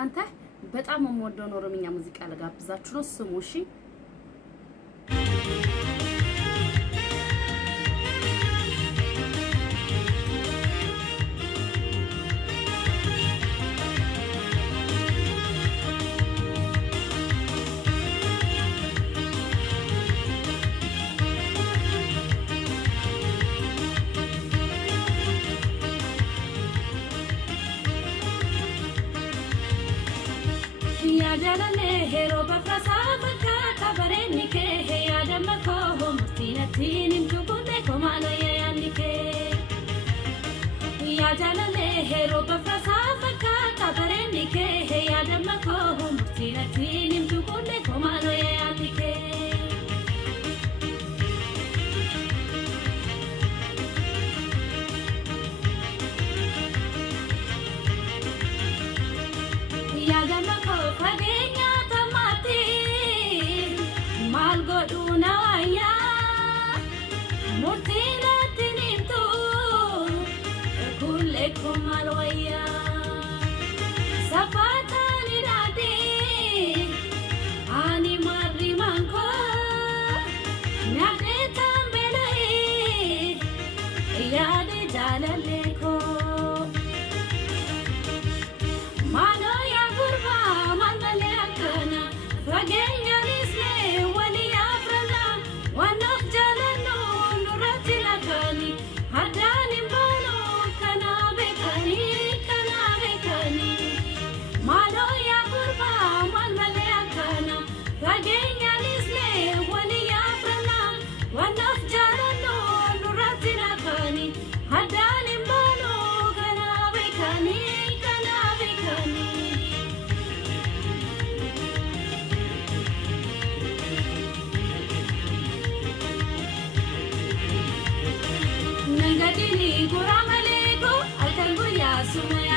ለእናንተ በጣም የምወደው ኦሮምኛ ሙዚቃ ለጋብዛችሁ ነው። ስሙ እሺ። Ya jalale hero bafrasa fakata bareni ke ya damako murtina tinim jubune komalo ya yanike ya jalale hero bafrasa fakata bareni ke ya damako murtina tinim jubune komalo ya yanike ya damako fagenya tamati malgoduna ya murtina tinintu kulle komalwaya sapata niradi ani marri manko nade tambelai yade jalaleko mano ya gurba manale akana fagenya nisle wali afrana one of jalano nuratina kani hadani bono kana bekani mano ya gurba manale akana fagenya nisle wali afrana one of jalano nuratina kani hadani bono kana bekani Nangadini guramalego alkangu ya sume